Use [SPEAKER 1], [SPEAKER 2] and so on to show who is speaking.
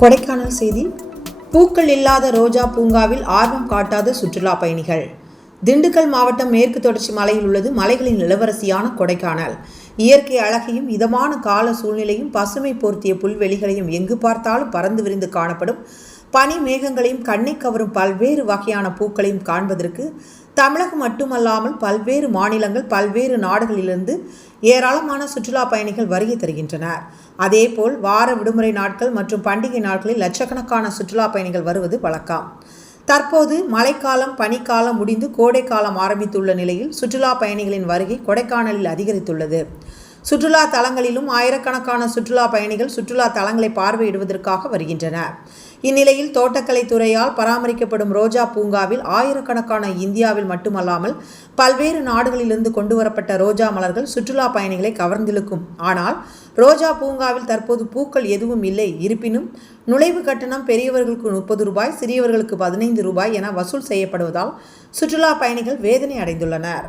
[SPEAKER 1] கொடைக்கானல் செய்தி பூக்கள் இல்லாத ரோஜா பூங்காவில் ஆர்வம் காட்டாத சுற்றுலா பயணிகள். திண்டுக்கல் மாவட்டம் மேற்கு தொடர்ச்சி மலையில் உள்ளது மலைகளின் இளவரசியான கொடைக்கானல். இயற்கை அழகையும் இதமான கால சூழ்நிலையும் பசுமை போர்த்திய புல்வெளிகளையும் எங்கு பார்த்தாலும் பறந்து விரிந்து காணப்படும் பனி மேகங்களையும் கண்ணை கவரும் பல்வேறு வகையான பூக்களையும் காண்பதற்கு தமிழகம் மட்டுமல்லாமல் பல்வேறு மாநிலங்கள் பல்வேறு நாடுகளிலிருந்து ஏராளமான சுற்றுலா பயணிகள் வருகை தருகின்றனர். அதேபோல் வார விடுமுறை நாட்கள் மற்றும் பண்டிகை நாட்களில் லட்சக்கணக்கான சுற்றுலா பயணிகள் வருவது வழக்கம். தற்போது மழைக்காலம் பனிக்காலம் முடிந்து கோடைக்காலம் ஆரம்பித்துள்ள நிலையில் சுற்றுலா பயணிகளின் வருகை கொடைக்கானலில் அதிகரித்துள்ளது. சுற்றுலா தலங்களிலும் ஆயிரக்கணக்கான சுற்றுலா பயணிகள் சுற்றுலா தலங்களை பார்வையிடுவதற்காக வருகின்றனர் இந்நிலையில் தோட்டக்கலை துறையால் பராமரிக்கப்படும் ரோஜா பூங்காவில் ஆயிரக்கணக்கான இந்தியாவில் மட்டுமல்லாமல் பல்வேறு நாடுகளிலிருந்து கொண்டு வரப்பட்ட ரோஜா மலர்கள் சுற்றுலா பயணிகளை கவர்ந்திழுக்கும். ஆனால் ரோஜா பூங்காவில் தற்போது பூக்கள் எதுவும் இல்லை. இருப்பினும் நுழைவு கட்டணம் பெரியவர்களுக்கு முப்பது ரூபாய் சிறியவர்களுக்கு பதினைந்து ரூபாய் என வசூல் செய்யப்படுவதால் சுற்றுலா பயணிகள் வேதனை அடைந்துள்ளனர்.